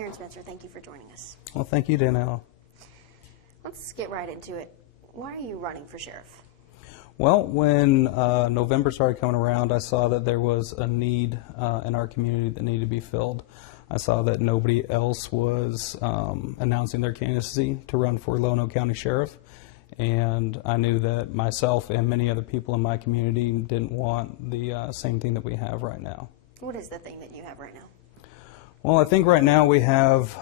Aaron Spencer, thank you for joining us. Well, thank you, Danielle. Let's get right into it. Why are you running for sheriff? Well, when November started coming around, I saw that there was a need in our community that needed to be filled. I saw that nobody else was announcing their candidacy to run for Lonoke County Sheriff, and I knew that myself and many other people in my community didn't want the same thing that we have right now. What is the thing that you have right now? Well, I think right now we have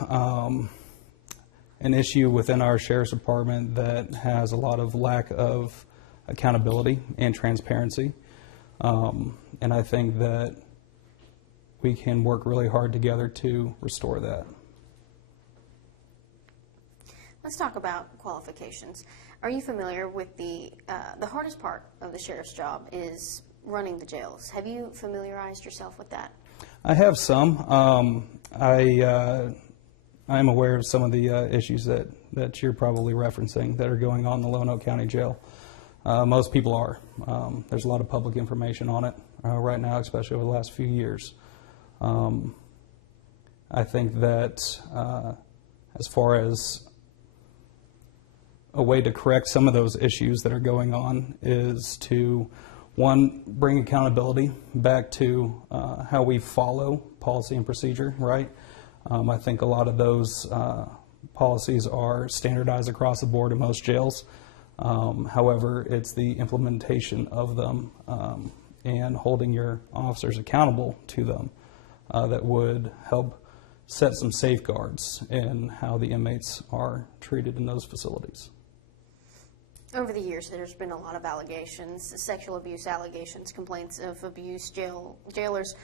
an issue within our Sheriff's Department that has a lot of lack of accountability and transparency. And I think that we can work really hard together to restore that. Let's talk about qualifications. Are you familiar with the hardest part of the sheriff's job is running the jails? Have you familiarized yourself with that? I have some. I am aware of some of the issues that you're probably referencing that are going on in the Lonoke County Jail. Most people are. There's a lot of public information on it right now, especially over the last few years. I think that as far as a way to correct some of those issues that are going on is to, one, bring accountability back to how we follow policy and procedure, right? I think a lot of those policies are standardized across the board in most jails. However, it's the implementation of them and holding your officers accountable to them that would help set some safeguards in how the inmates are treated in those facilities. Over the years, there's been a lot of allegations, sexual abuse allegations, complaints of abuse, jailers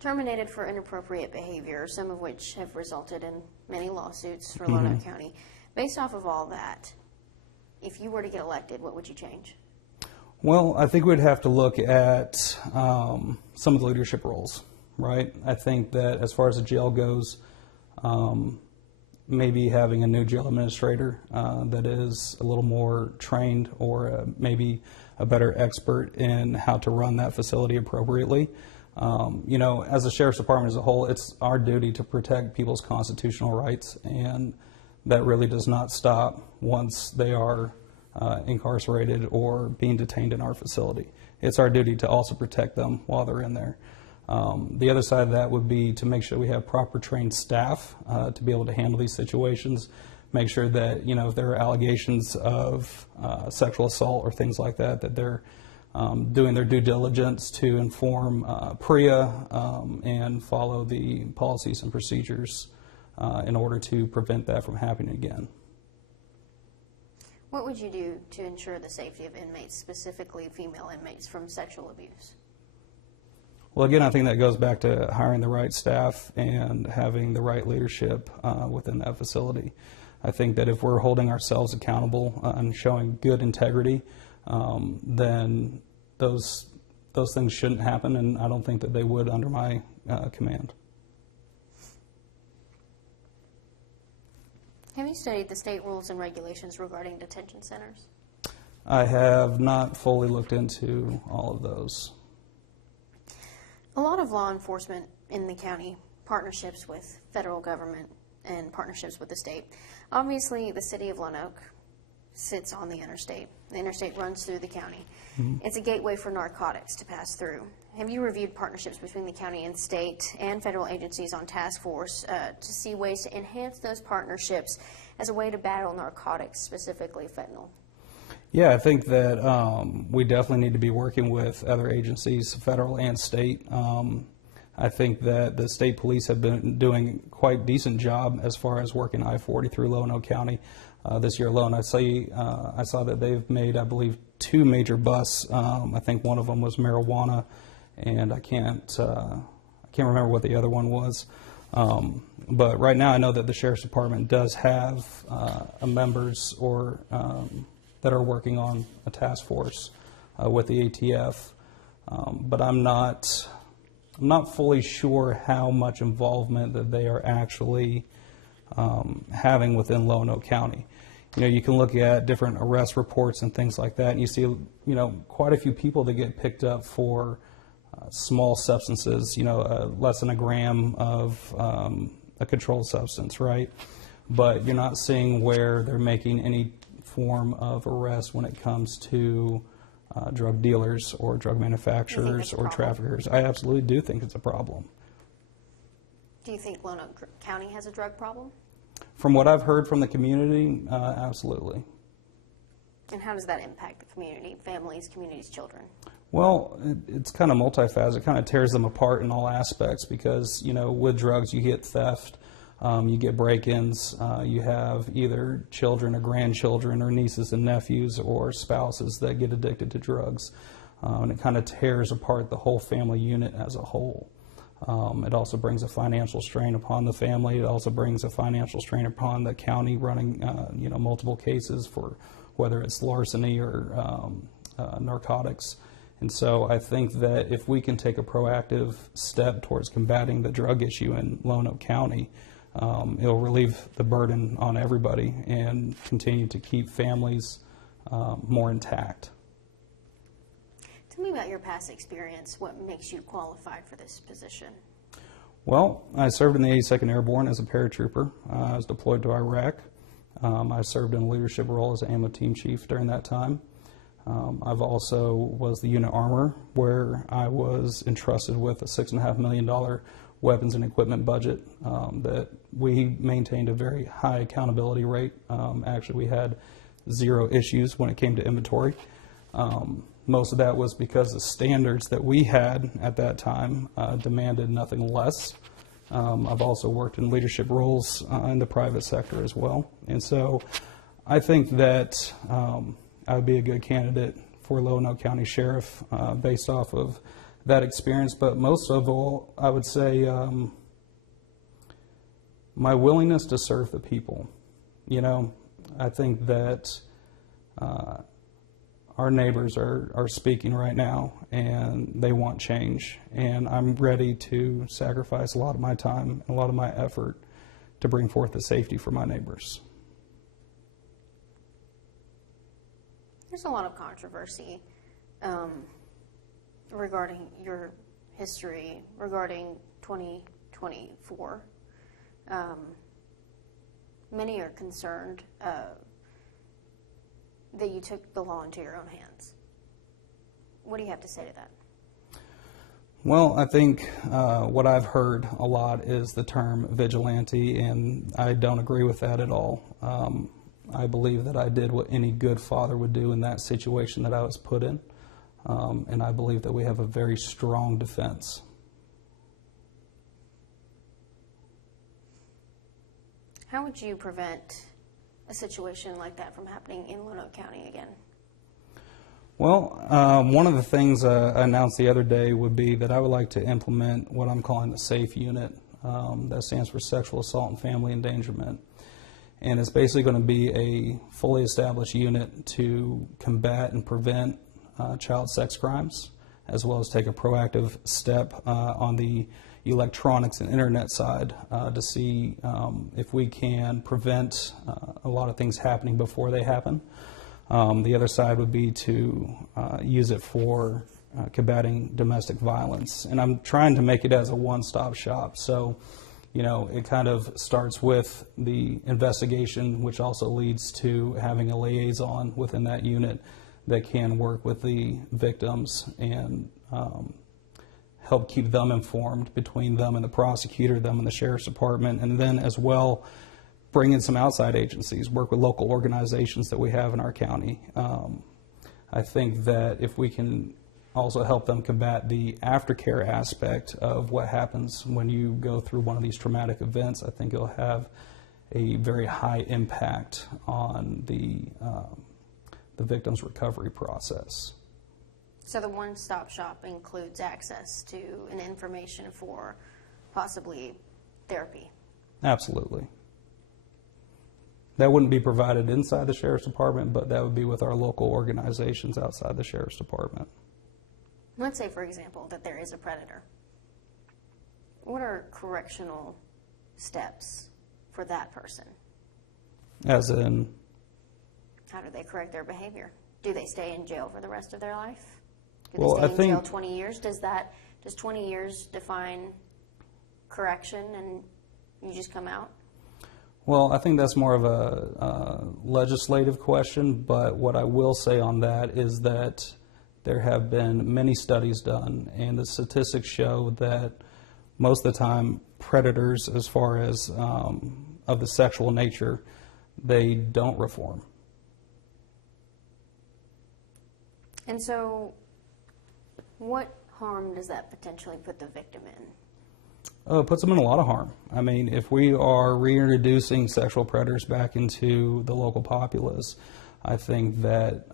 terminated for inappropriate behavior, some of which have resulted in many lawsuits for Lonoke County. Based off of all that, if you were to get elected, what would you change? Well, I think we'd have to look at some of the leadership roles, right? I think that as far as the jail goes, maybe having a new jail administrator that is a little more trained or maybe a better expert in how to run that facility appropriately. You know, as the Sheriff's Department as a whole, it's our duty to protect people's constitutional rights, and that really does not stop once they are incarcerated or being detained in our facility. It's our duty to also protect them while they're in there. The other side of that would be to make sure we have proper trained staff to be able to handle these situations, make sure that, you know, if there are allegations of sexual assault or things like that, that they're doing their due diligence to inform PREA and follow the policies and procedures in order to prevent that from happening again. What would you do to ensure the safety of inmates, specifically female inmates, from sexual abuse? Well, again, I think that goes back to hiring the right staff and having the right leadership within that facility. I think that if we're holding ourselves accountable and showing good integrity, then those things shouldn't happen, and I don't think that they would under my command. Have you studied the state rules and regulations regarding detention centers? I have not fully looked into all of those. A lot of law enforcement in the county, partnerships with federal government and partnerships with the state. Obviously, the city of Lonoke sits on the interstate. The interstate runs through the county. It's a gateway for narcotics to pass through. Have you reviewed partnerships between the county and state and federal agencies on task force to see ways to enhance those partnerships as a way to battle narcotics, specifically fentanyl? Yeah, I think that we definitely need to be working with other agencies, federal and state. I think that the state police have been doing quite a decent job as far as working I-40 through Lonoke County. This year alone, I saw that they've made, I believe, 2 major busts. I think one of them was marijuana, and I can't remember what the other one was. But right now, I know that the Sheriff's Department does have members or that are working on a task force with the ATF, but I'm not fully sure how much involvement that they are actually having within Lonoke County. You know, you can look at different arrest reports and things like that, and you see, you know, quite a few people that get picked up for small substances, you know, less than a gram of a controlled substance, right? But you're not seeing where they're making any form of arrest when it comes to drug dealers or drug manufacturers or traffickers. I absolutely do think it's a problem. Do you think Lonoke County has a drug problem? From what I've heard from the community, absolutely. And how does that impact the community, families, communities, children? Well, it's kind of multifaceted. It kind of tears them apart in all aspects because, you know, with drugs you get theft, you get break-ins, you have either children or grandchildren or nieces and nephews or spouses that get addicted to drugs. And it kind of tears apart the whole family unit as a whole. It also brings a financial strain upon the family. It also brings a financial strain upon the county running, you know, multiple cases for whether it's larceny or narcotics. And so I think that if we can take a proactive step towards combating the drug issue in Lonoke County, it'll relieve the burden on everybody and continue to keep families more intact. Tell me about your past experience. What makes you qualified for this position? Well, I served in the 82nd Airborne as a paratrooper. I was deployed to Iraq. I served in a leadership role as an ammo team chief during that time. I've also was the unit armorer, where I was entrusted with a $6.5 million weapons and equipment budget that we maintained a very high accountability rate. Actually, we had 0 issues when it came to inventory. Most of that was because the standards that we had at that time demanded nothing less. I've also worked in leadership roles in the private sector as well. And so I think that I would be a good candidate for Lonoke County Sheriff based off of that experience. But most of all, I would say my willingness to serve the people. You know, I think that our neighbors are speaking right now, and they want change. And I'm ready to sacrifice a lot of my time, a lot of my effort to bring forth the safety for my neighbors. There's a lot of controversy regarding your history, regarding 2024. Many are concerned that you took the law into your own hands. What do you have to say to that? Well, I think what I've heard a lot is the term vigilante, and I don't agree with that at all. I believe that I did what any good father would do in that situation that I was put in, and I believe that we have a very strong defense. How would you prevent a situation like that from happening in Lonoke County again? Well, one of the things I announced the other day would be that I would like to implement what I'm calling the SAFE unit. That stands for Sexual Assault and Family Endangerment. And it's basically going to be a fully established unit to combat and prevent child sex crimes, as well as take a proactive step on the electronics and internet side to see if we can prevent a lot of things happening before they happen. The other side would be to use it for combating domestic violence. And I'm trying to make it as a one-stop shop. So, you know, it kind of starts with the investigation, which also leads to having a liaison within that unit that can work with the victims and help keep them informed between them and the prosecutor, them and the sheriff's department, and then as well bring in some outside agencies, work with local organizations that we have in our county. I think that if we can also help them combat the aftercare aspect of what happens when you go through one of these traumatic events, I think it'll have a very high impact on the victim's recovery process. So the one-stop shop includes access to and information for possibly therapy? Absolutely. That wouldn't be provided inside the sheriff's department, but that would be with our local organizations outside the sheriff's department. Let's say, for example, that there is a predator. What are correctional steps for that person? As in? How do they correct their behavior? Do they stay in jail for the rest of their life? Do Well, they I stay in think jail 20 years? Does 20 years define correction? And You just come out? Well, I think that's more of a legislative question, but what I will say on that is that there have been many studies done, and the statistics show that most of the time predators, as far as of the sexual nature, they don't reform. And so what harm does that potentially put the victim in? It puts them in a lot of harm. I mean, if we are reintroducing sexual predators back into the local populace, I think that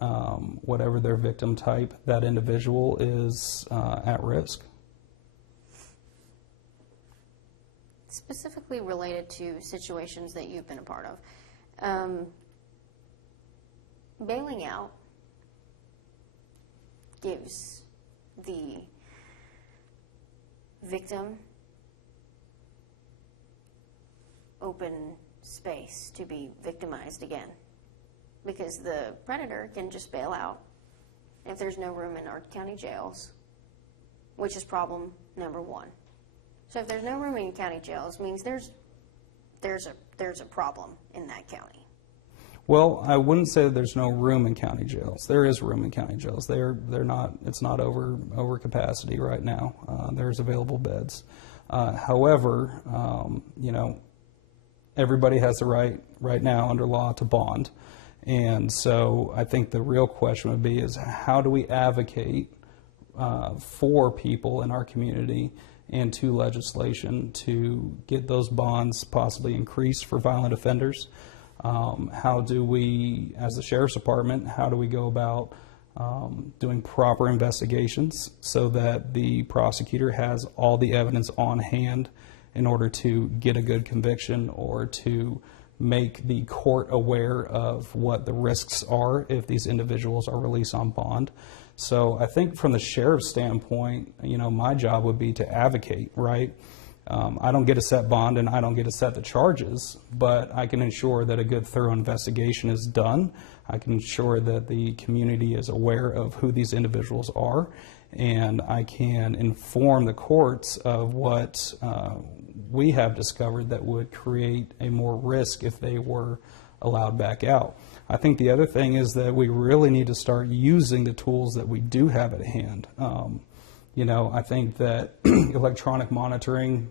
whatever their victim type, that individual is at risk. Specifically related to situations that you've been a part of, bailing out gives the victim open space to be victimized again, because the predator can just bail out if there's no room in our county jails, which is problem number one. So if there's no room in county jails, means there's a problem in that county. Well, I wouldn't say that there's no room in county jails. There is room in county jails. They're not. It's not over capacity right now. There's available beds. However, everybody has the right now under law to bond, and so I think the real question would be is how do we advocate for people in our community and to legislation to get those bonds possibly increased for violent offenders. How do we, as the Sheriff's Department, how do we go about doing proper investigations so that the prosecutor has all the evidence on hand in order to get a good conviction or to make the court aware of what the risks are if these individuals are released on bond. So I think from the sheriff's standpoint, my job would be to advocate, right? I don't get to set bond and I don't get to set the charges, but I can ensure that a good thorough investigation is done. I can ensure that the community is aware of who these individuals are, and I can inform the courts of what we have discovered that would create a more risk if they were allowed back out. I think the other thing is that we really need to start using the tools that we do have at hand. I think that electronic monitoring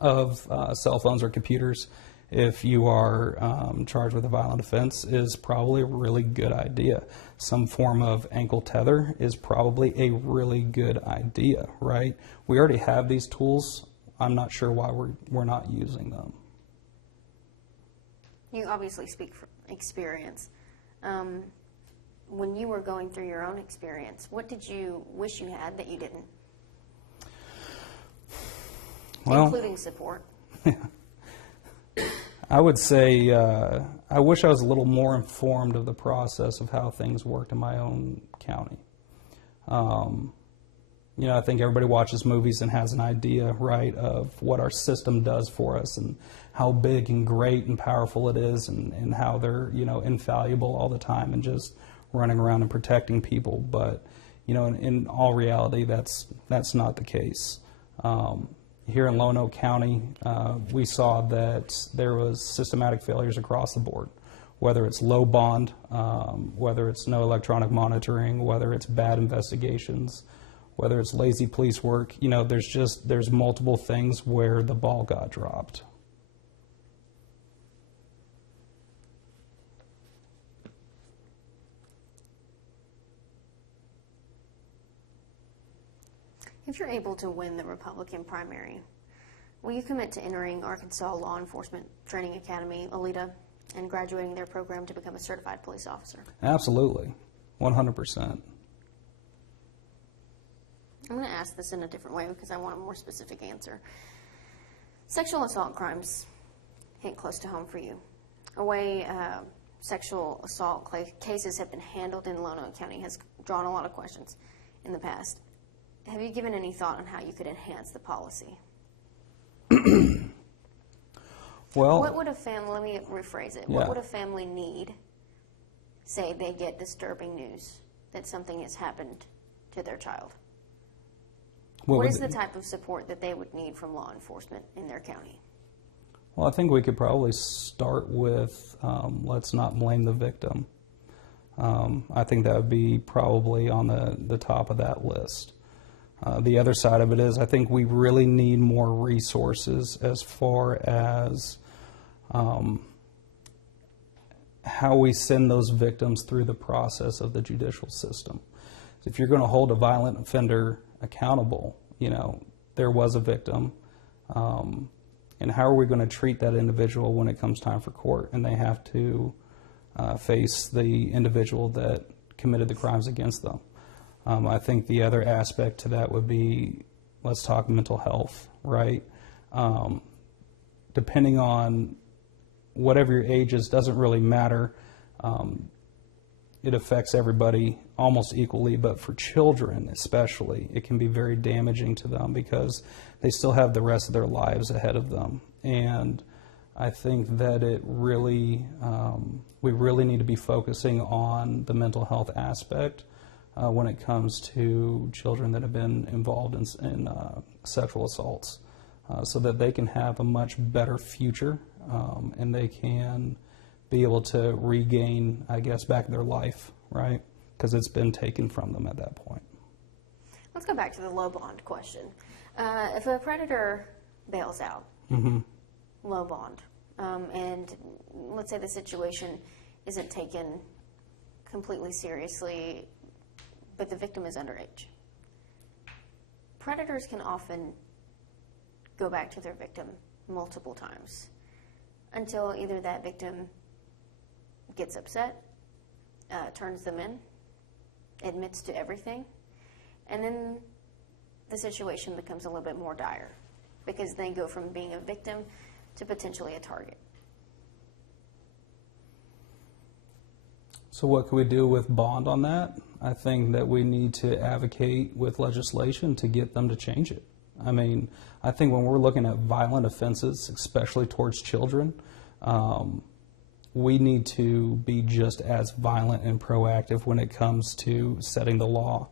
of cell phones or computers, if you are charged with a violent offense, is probably a really good idea. Some form of ankle tether is probably a really good idea, right? We already have these tools. I'm not sure why we're not using them. You obviously speak from experience. When you were going through your own experience, what did you wish you had that you didn't? Well, including support. I would say I wish I was a little more informed of the process of how things worked in my own county. I think everybody watches movies and has an idea, right, of what our system does for us and how big and great and powerful it is and how they're, infallible all the time and just running around and protecting people. But, in all reality, that's not the case. Here in Lonoke County, we saw that there was systematic failures across the board, whether it's low bond, whether it's no electronic monitoring, whether it's bad investigations, whether it's lazy police work. There's multiple things where the ball got dropped. If you're able to win the Republican primary, will you commit to entering Arkansas Law Enforcement Training Academy, ALETA, and graduating their program to become a certified police officer? Absolutely, 100%. I'm going to ask this in a different way because I want a more specific answer. Sexual assault crimes hit close to home for you. A way sexual assault cases have been handled in Lonoke County has drawn a lot of questions in the past. Have you given any thought on how you could enhance the policy? Well, what would a family, let me rephrase it, yeah. What would a family need, say they get disturbing news that something has happened to their child? What is the type of support that they would need from law enforcement in their county? Well, I think we could probably start with let's not blame the victim. I think that would be probably on the top of that list. The other side of it is I think we really need more resources as far as how we send those victims through the process of the judicial system. So if you're going to hold a violent offender accountable, you know, there was a victim, and how are we going to treat that individual when it comes time for court and they have to face the individual that committed the crimes against them? I think the other aspect to that would be, let's talk mental health, right? Depending on whatever your age is, doesn't really matter. It affects everybody almost equally, but for children especially, it can be very damaging to them because they still have the rest of their lives ahead of them. And I think that it really, we really need to be focusing on the mental health aspect when it comes to children that have been involved in sexual assaults, so that they can have a much better future and they can be able to regain, I guess, back their life, right? Because it's been taken from them at that point. Let's go back to the low bond question. If a predator bails out, low bond, and let's say the situation isn't taken completely seriously, but the victim is underage. Predators can often go back to their victim multiple times until either that victim gets upset, turns them in, admits to everything, and then the situation becomes a little bit more dire because they go from being a victim to potentially a target. So what can we do with bond on that? I think that we need to advocate with legislation to get them to change it. I mean, I think when we're looking at violent offenses, especially towards children, we need to be just as violent and proactive when it comes to setting the law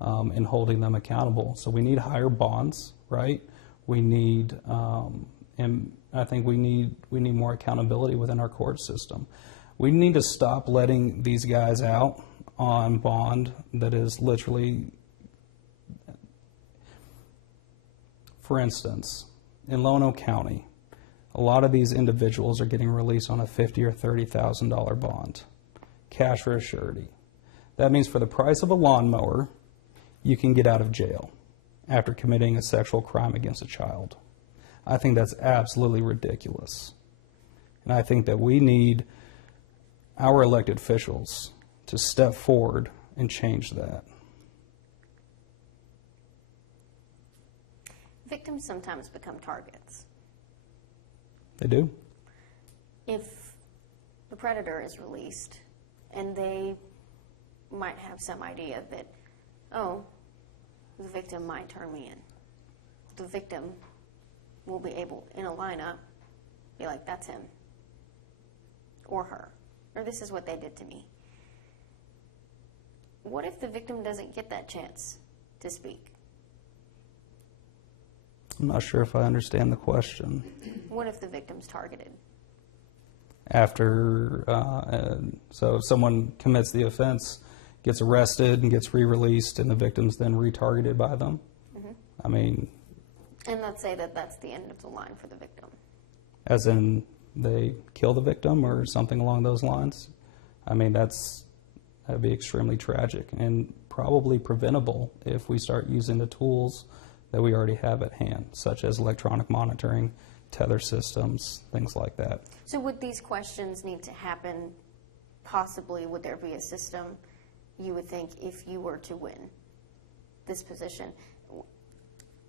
and holding them accountable. So we need higher bonds, right? We need, and I think we need more accountability within our court system. We need to stop letting these guys out on bond that is literally, for instance, in Lonoke County, a lot of these individuals are getting released on a $50,000 or $30,000 bond, cash or a surety. That means for the price of a lawnmower, you can get out of jail after committing a sexual crime against a child. I think that's absolutely ridiculous. And I think that we need our elected officials to step forward and change that. Victims sometimes become targets. They do. If the predator is released and they might have some idea that, oh, the victim might turn me in. The victim will be able, in a lineup, be like, that's him. Or her. Or this is what they did to me. What if the victim doesn't get that chance to speak? I'm not sure if I understand the question. What if the victim's targeted? After, so if someone commits the offense, gets arrested and gets re-released, and the victim's then retargeted by them? I mean... And let's say that that's the end of the line for the victim. As in, they kill the victim or something along those lines? I mean, that'd be extremely tragic and probably preventable if we start using the tools that we already have at hand, such as electronic monitoring, tether systems, things like that. So would these questions need to happen? Possibly, would there be a system, you would think, if you were to win this position?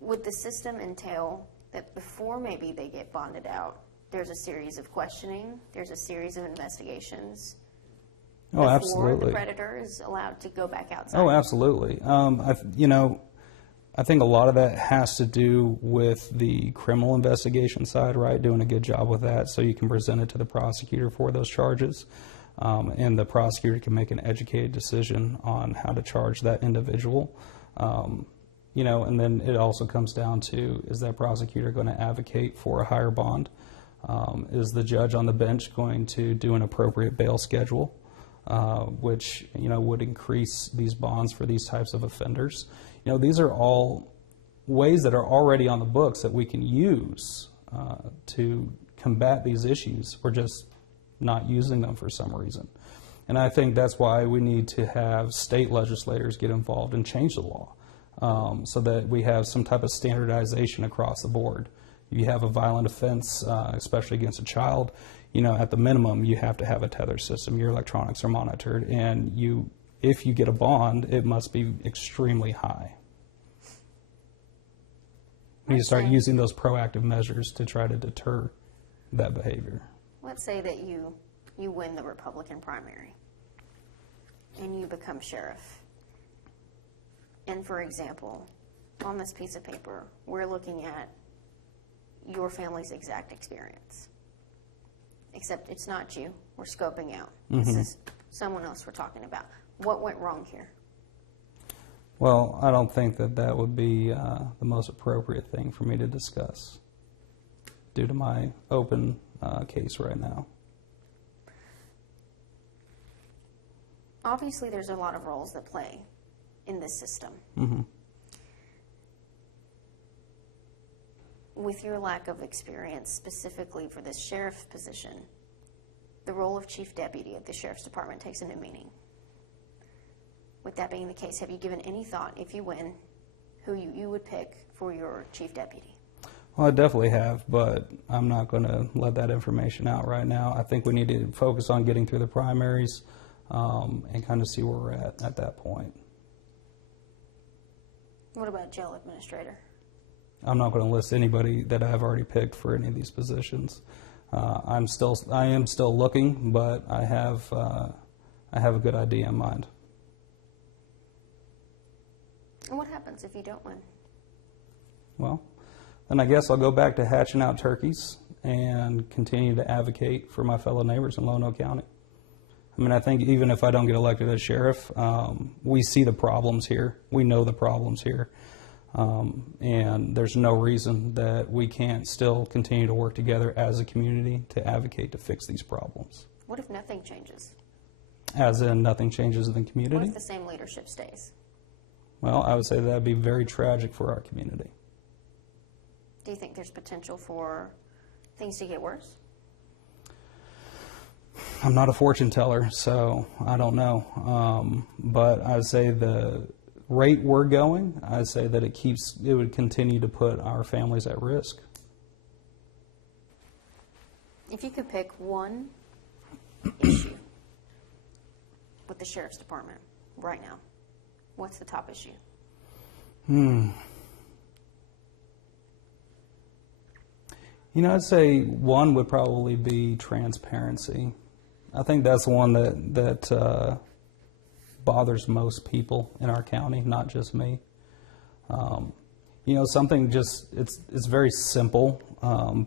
Would the system entail that before maybe they get bonded out, there's a series of questioning, there's a series of investigations? Oh, absolutely. Before the predator is allowed to go back outside? Oh, absolutely. I think a lot of that has to do with the criminal investigation side, right? Doing a good job with that so you can present it to the prosecutor for those charges. And the prosecutor can make an educated decision on how to charge that individual. And then it also comes down to, is that prosecutor going to advocate for a higher bond? Is the judge on the bench going to do an appropriate bail schedule, which would increase these bonds for these types of offenders? These are all ways that are already on the books that we can use to combat these issues. We're just not using them for some reason. And I think that's why we need to have state legislators get involved and change the law so that we have some type of standardization across the board. You have a violent offense, especially against a child, at the minimum, you have to have a tether system. Your electronics are monitored, and if you get a bond, it must be extremely high. We need to start using those proactive measures to try to deter that behavior. Let's say that you win the Republican primary and you become sheriff. And for example, on this piece of paper, we're looking at your family's exact experience. Except it's not you. We're scoping out. This is someone else we're talking about. What went wrong here? Well, I don't think that would be the most appropriate thing for me to discuss due to my open case right now. Obviously, there's a lot of roles that play in this system. With your lack of experience, specifically for this sheriff position, the role of chief deputy of the sheriff's department takes a new meaning. With that being the case, have you given any thought, if you win, who you would pick for your chief deputy? Well, I definitely have, but I'm not going to let that information out right now. I think we need to focus on getting through the primaries and kind of see where we're at that point. What about jail administrator? I'm not going to list anybody that I've already picked for any of these positions. I am still looking, but I have a good idea in mind. And what happens if you don't win? Well, then I guess I'll go back to hatching out turkeys and continue to advocate for my fellow neighbors in Lonoke County. I mean, I think even if I don't get elected as sheriff, we see the problems here. We know the problems here. And there's no reason that we can't still continue to work together as a community to advocate to fix these problems. What if nothing changes? As in nothing changes in the community? What if the same leadership stays? Well, I would say that would be very tragic for our community. Do you think there's potential for things to get worse? I'm not a fortune teller, so I don't know. But I would say the rate we're going, I'd say that it would continue to put our families at risk. If you could pick one issue with the sheriff's department right now, what's the top issue? I'd say one would probably be transparency. I think that's one that bothers most people in our county, not just me. Something it's very simple,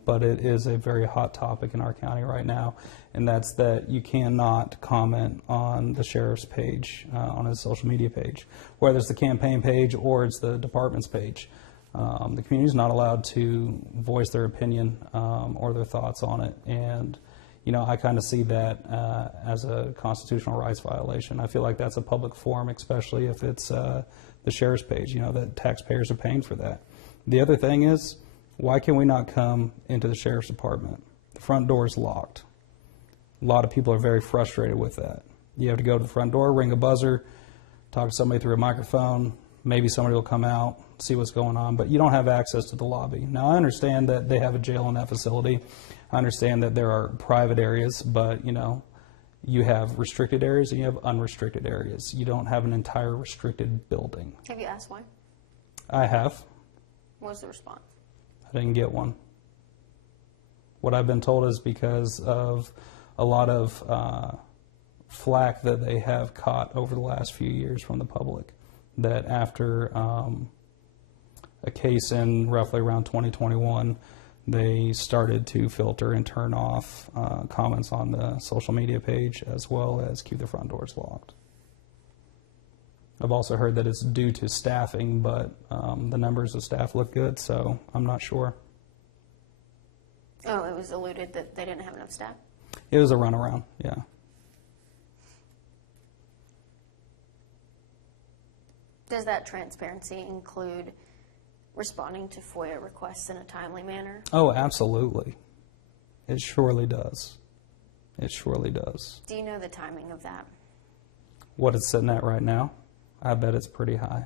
but it is a very hot topic in our county right now, and that's that you cannot comment on the sheriff's page, on his social media page, whether it's the campaign page or it's the department's page. The community is not allowed to voice their opinion or their thoughts on it, and I kind of see that as a constitutional rights violation. I feel like that's a public forum, especially if it's the sheriff's page, that taxpayers are paying for that. The other thing is, why can we not come into the sheriff's department? The front door is locked. A lot of people are very frustrated with that. You have to go to the front door, ring a buzzer, talk to somebody through a microphone. Maybe somebody will come out, see what's going on, but you don't have access to the lobby. Now, I understand that they have a jail in that facility. I understand that there are private areas, but, you have restricted areas and you have unrestricted areas. You don't have an entire restricted building. Have you asked why? I have. What was the response? I didn't get one. What I've been told is because of a lot of flack that they have caught over the last few years from the public, that after a case in roughly around 2021, they started to filter and turn off comments on the social media page, as well as keep the front doors locked. I've also heard that it's due to staffing, but the numbers of staff look good, so I'm not sure. Oh, it was alluded that they didn't have enough staff? It was a runaround, yeah. Does that transparency include responding to FOIA requests in a timely manner? Oh, absolutely. It surely does. It surely does. Do you know the timing of that? What it's sitting at right now, I bet it's pretty high.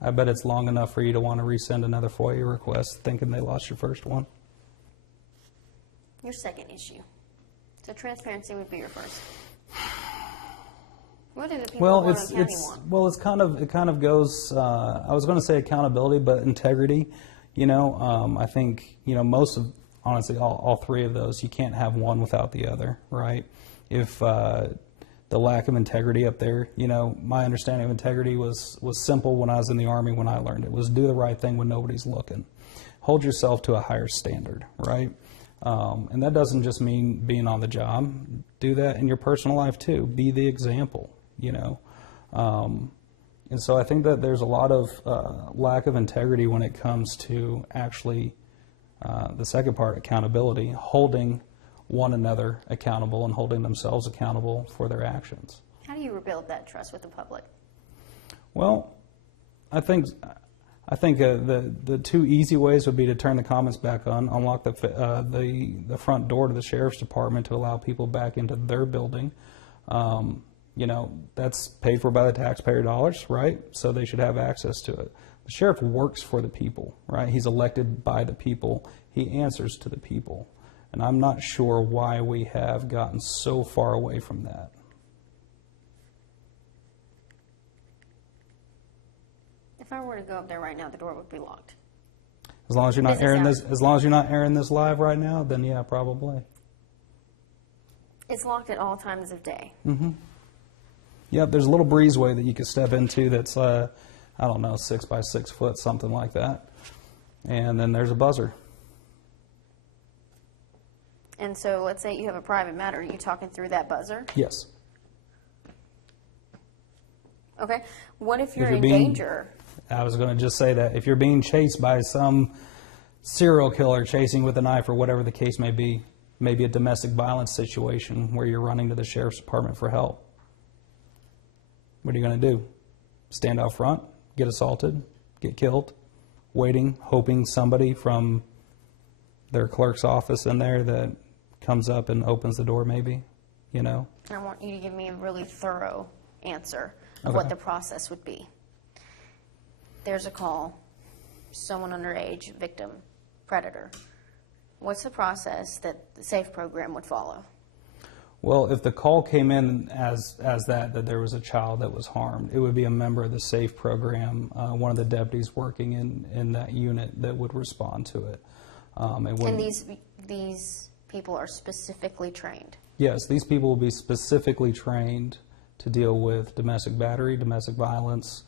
I bet it's long enough for you to want to resend another FOIA request thinking they lost your first one. Your second issue. So transparency would be your first. What do the people of Lonoke County want? Well, it kind of goes. I was going to say accountability, but integrity. I think most of, honestly, all three of those, you can't have one without the other, right? If the lack of integrity up there, my understanding of integrity was simple when I was in the Army. When I learned it was do the right thing when nobody's looking. Hold yourself to a higher standard, right? And that doesn't just mean being on the job. Do that in your personal life too. Be the example. And so I think that there's a lot of lack of integrity when it comes to actually the second part, accountability, holding one another accountable and holding themselves accountable for their actions. How do you rebuild that trust with the public? Well, I think the two easy ways would be to turn the comments back on, unlock the front door to the sheriff's department to allow people back into their building. That's paid for by the taxpayer dollars, right? So they should have access to it. The sheriff works for the people, right? He's elected by the people. He answers to the people. And I'm not sure why we have gotten so far away from that. If I were to go up there right now, the door would be locked. As long as you're not airing this live right now, then yeah, probably. It's locked at all times of day. Mm-hmm. Yep, there's a little breezeway that you can step into that's, 6 by 6 foot, something like that. And then there's a buzzer. And so let's say you have a private matter. Are you talking through that buzzer? Yes. Okay. What if you're in danger? I was going to just say that. If you're being chased by some serial killer chasing with a knife or whatever the case may be, maybe a domestic violence situation where you're running to the sheriff's department for help. What are you going to do? Stand out front, get assaulted, get killed, waiting, hoping somebody from their clerk's office in there that comes up and opens the door maybe, I want you to give me a really thorough answer of what the process would be. There's a call, someone underage, victim, predator. What's the process that the SAFE program would follow? Well, if the call came in as that there was a child that was harmed, it would be a member of the SAFE program, one of the deputies working in that unit that would respond to it. And these people are specifically trained? Yes, these people will be specifically trained to deal with domestic battery, domestic violence,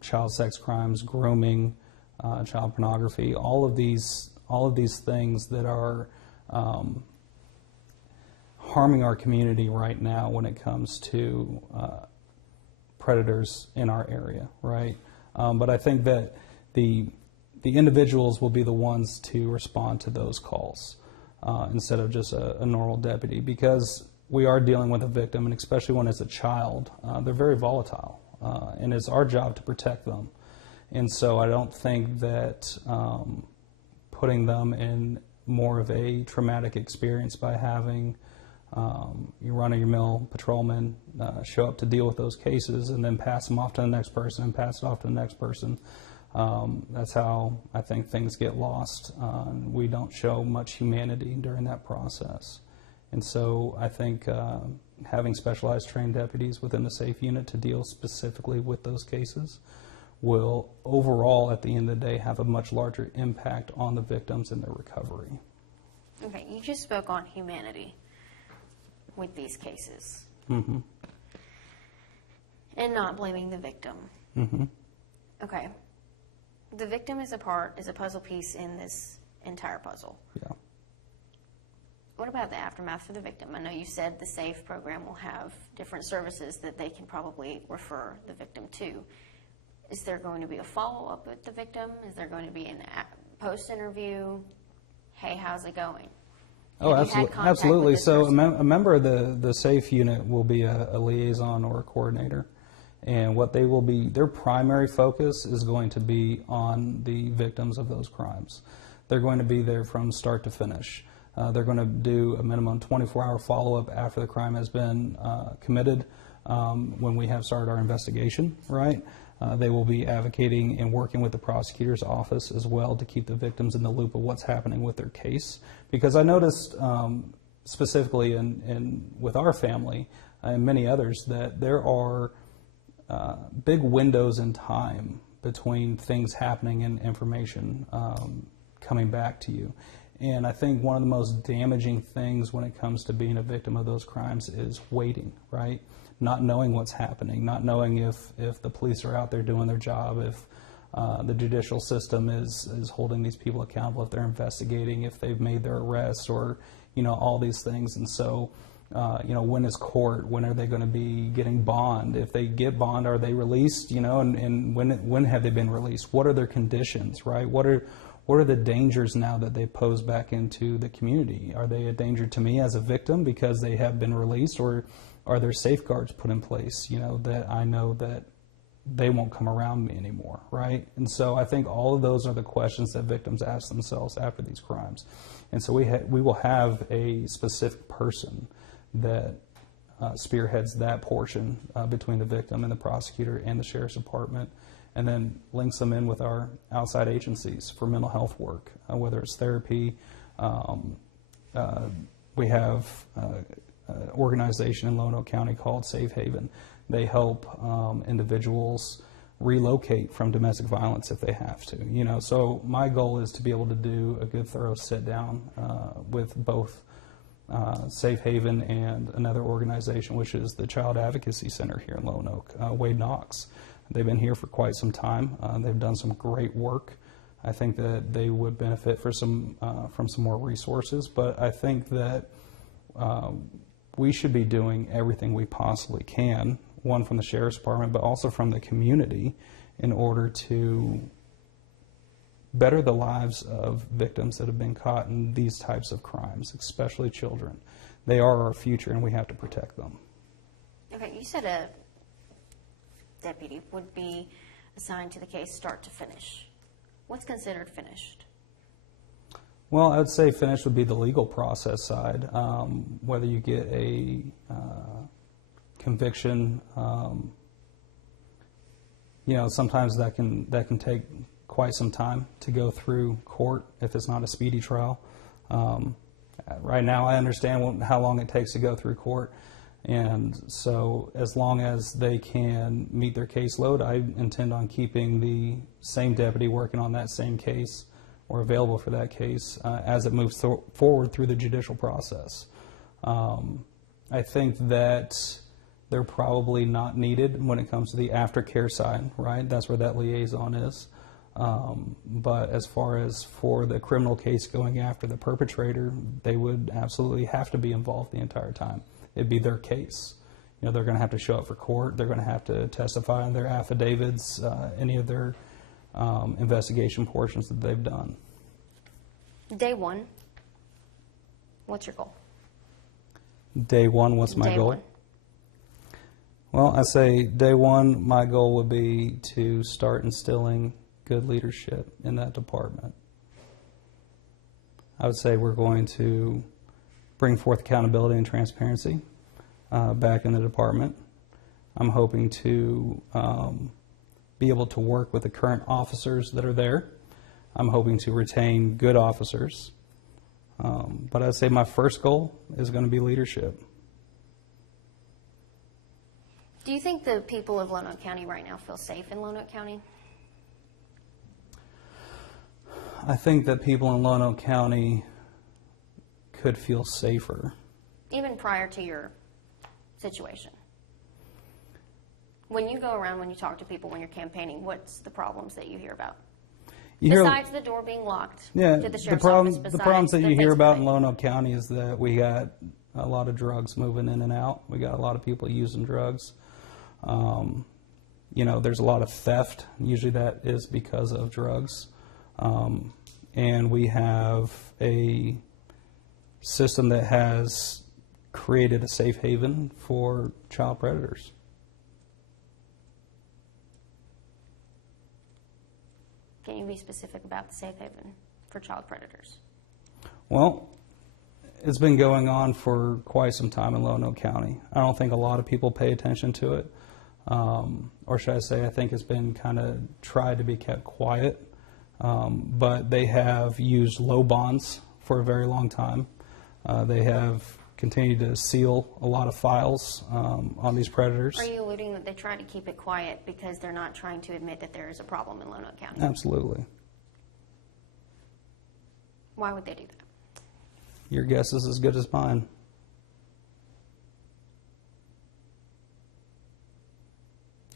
child sex crimes, grooming, child pornography, all of these things that are harming our community right now when it comes to predators in our area, right? But I think that the individuals will be the ones to respond to those calls instead of just a normal deputy, because we are dealing with a victim, and especially when it's a child, they're very volatile, and it's our job to protect them. And so I don't think that putting them in more of a traumatic experience by having your run-of-your-mill patrolman show up to deal with those cases and then pass them off to the next person and pass it off to the next person. That's how I think things get lost. We don't show much humanity during that process. And so I think having specialized trained deputies within the SAFE unit to deal specifically with those cases will overall, at the end of the day, have a much larger impact on the victims and their recovery. Okay, you just spoke on humanity with these cases. Mm-hmm. And not blaming the victim. Mm-hmm. Okay. The victim is a puzzle piece in this entire puzzle. Yeah. What about the aftermath for the victim? I know you said the SAFE program will have different services that they can probably refer the victim to. Is there going to be a follow-up with the victim? Is there going to be a post-interview, hey, how's it going? Oh, Have you had absolutely. contact Absolutely. with this So person? a member of the SAFE unit will be a liaison or a coordinator. And what they will be, their primary focus is going to be on the victims of those crimes. They're going to be there from start to finish. They're going to do a minimum 24-hour follow-up after the crime has been committed when we have started our investigation, right? They will be advocating and working with the prosecutor's office as well to keep the victims in the loop of what's happening with their case. Because I noticed specifically with our family and many others that there are big windows in time between things happening and information coming back to you. And I think one of the most damaging things when it comes to being a victim of those crimes is waiting, right? Not knowing what's happening, not knowing if the police are out there doing their job, if the judicial system is holding these people accountable, if they're investigating, if they've made their arrests, or, all these things. And so, when is court? When are they going to be getting bond? If they get bond, are they released? And when have they been released? What are their conditions, right? What are the dangers now that they pose back into the community? Are they a danger to me as a victim because they have been released, or are there safeguards put in place, that I know that they won't come around me anymore, right? And so I think all of those are the questions that victims ask themselves after these crimes. And so we will have a specific person that spearheads that portion between the victim and the prosecutor and the sheriff's department, and then links them in with our outside agencies for mental health work, whether it's therapy. We have an organization in Lonoke County called Safe Haven. They help individuals relocate from domestic violence if they have to. So my goal is to be able to do a good, thorough sit down with both Safe Haven and another organization, which is the Child Advocacy Center here in Lonoke, Wade Knox. They've been here for quite some time. They've done some great work. I think that they would benefit from some more resources, but I think that we should be doing everything we possibly can, one from the sheriff's department, but also from the community, in order to better the lives of victims that have been caught in these types of crimes, especially children. They are our future, and we have to protect them. Okay, you said a deputy would be assigned to the case start to finish. What's considered finished? Well, I would say finished would be the legal process side. Whether you get a conviction, sometimes that can take quite some time to go through court if it's not a speedy trial. Right now, I understand how long it takes to go through court. And so as long as they can meet their caseload, I intend on keeping the same deputy working on that same case or available for that case as it moves forward through the judicial process. I think that they're probably not needed when it comes to the aftercare side, right? That's where that liaison is. But as far as for the criminal case going after the perpetrator, they would absolutely have to be involved the entire time. It'd be their case. They're going to have to show up for court. They're going to have to testify on their affidavits, any of their investigation portions that they've done. Day one, what's your goal? Day one, what's my goal? One. Well, I say day one, my goal would be to start instilling good leadership in that department. I would say we're going to bring forth accountability and transparency back in the department. I'm hoping to be able to work with the current officers that are there. I'm hoping to retain good officers. But I'd say my first goal is going to be leadership. Do you think the people of Lonoke County right now feel safe in Lonoke County? I think that people in Lonoke County could feel safer. Even prior to your situation? When you go around, when you talk to people, when you're campaigning, what's the problems that you hear about? Besides the door being locked to the sheriff's office, the problems that you hear Facebook about in page. Lonoke County is that we got a lot of drugs moving in and out. We got a lot of people using drugs. There's a lot of theft. Usually that is because of drugs. and we have a system that has created a safe haven for child predators. Can you be specific about the safe haven for child predators? Well, it's been going on for quite some time in Lonoke County. I don't think a lot of people pay attention to it. Or should I say, I think it's been kind of tried to be kept quiet. But they have used low bonds for a very long time. They have continued to seal a lot of files on these predators. Are you alluding that they try to keep it quiet because they're not trying to admit that there is a problem in Lonoke County? Absolutely. Why would they do that? Your guess is as good as mine.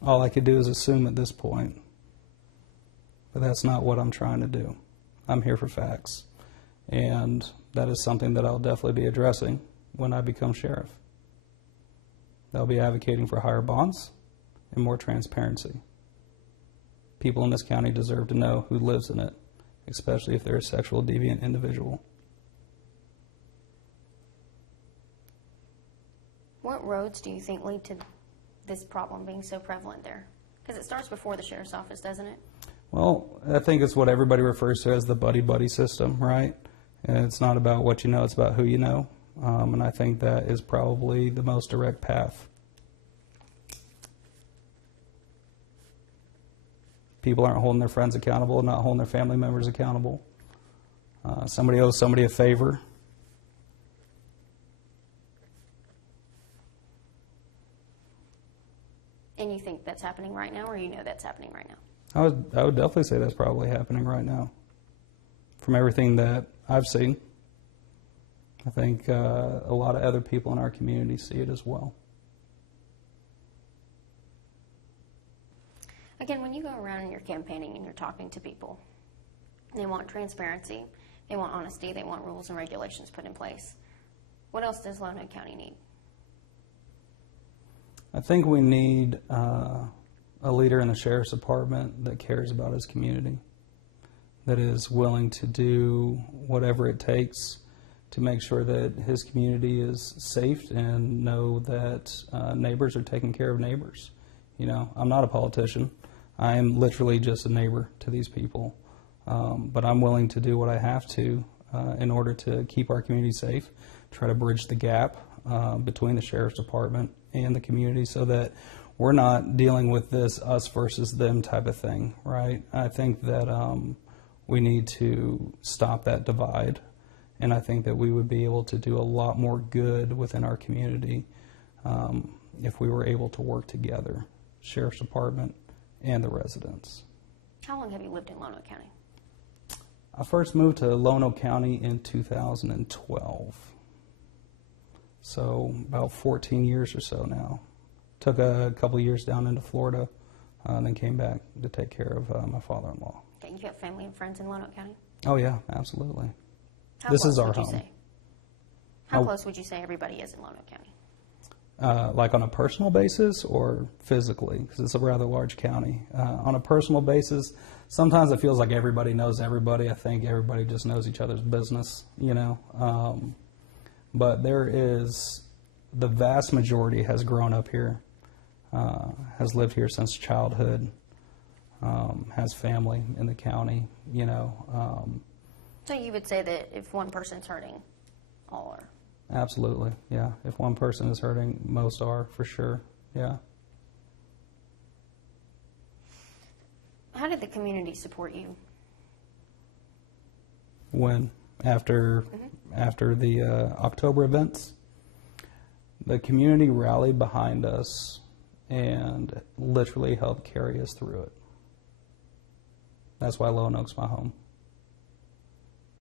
All I could do is assume at this point. But that's not what I'm trying to do. I'm here for facts. And that is something that I'll definitely be addressing when I become sheriff. I'll be advocating for higher bonds and more transparency. People in this county deserve to know who lives in it, especially if they're a sexual deviant individual. What roads do you think lead to this problem being so prevalent there? Because it starts before the sheriff's office, doesn't it? Well, I think it's what everybody refers to as the buddy-buddy system, right? And it's not about what you know, it's about who you know. And I think that is probably the most direct path. People aren't holding their friends accountable, not holding their family members accountable. Somebody owes somebody a favor. And you think that's happening right now, or you know that's happening right now? I would definitely say that's probably happening right now. From everything that I've seen, I think a lot of other people in our community see it as well. Again, when you go around and you're campaigning and you're talking to people, they want transparency, they want honesty, they want rules and regulations put in place. What else does Lonoke County need? I think we need a leader in the sheriff's department that cares about his community, that is willing to do whatever it takes to make sure that his community is safe and know that neighbors are taking care of neighbors. You know, I'm not a politician. I am literally just a neighbor to these people. But I'm willing to do what I have to in order to keep our community safe, try to bridge the gap between the sheriff's department and the community so that we're not dealing with this us versus them type of thing, right? I think that we need to stop that divide, and I think that we would be able to do a lot more good within our community if we were able to work together, sheriff's department and the residents. How long have you lived in Lonoke County? I first moved to Lonoke County in 2012. So about 14 years or so now. Took a couple of years down into Florida, and then came back to take care of my father-in-law. Okay, you have family and friends in Lonoke County? Oh yeah, absolutely. How This close is our would you home. say? How close would you say everybody is in Lonoke County? Like on a personal basis or physically, because it's a rather large county. On a personal basis, sometimes it feels like everybody knows everybody. I think everybody just knows each other's business, you know. But there is, the vast majority has grown up here, has lived here since childhood, has family in the county, you know. So you would say that if one person's hurting, all are? Absolutely, yeah. If one person is hurting, most are, for sure, yeah. How did the community support you? When? After the October events, the community rallied behind us and literally helped carry us through it. That's why Lonoke's my home.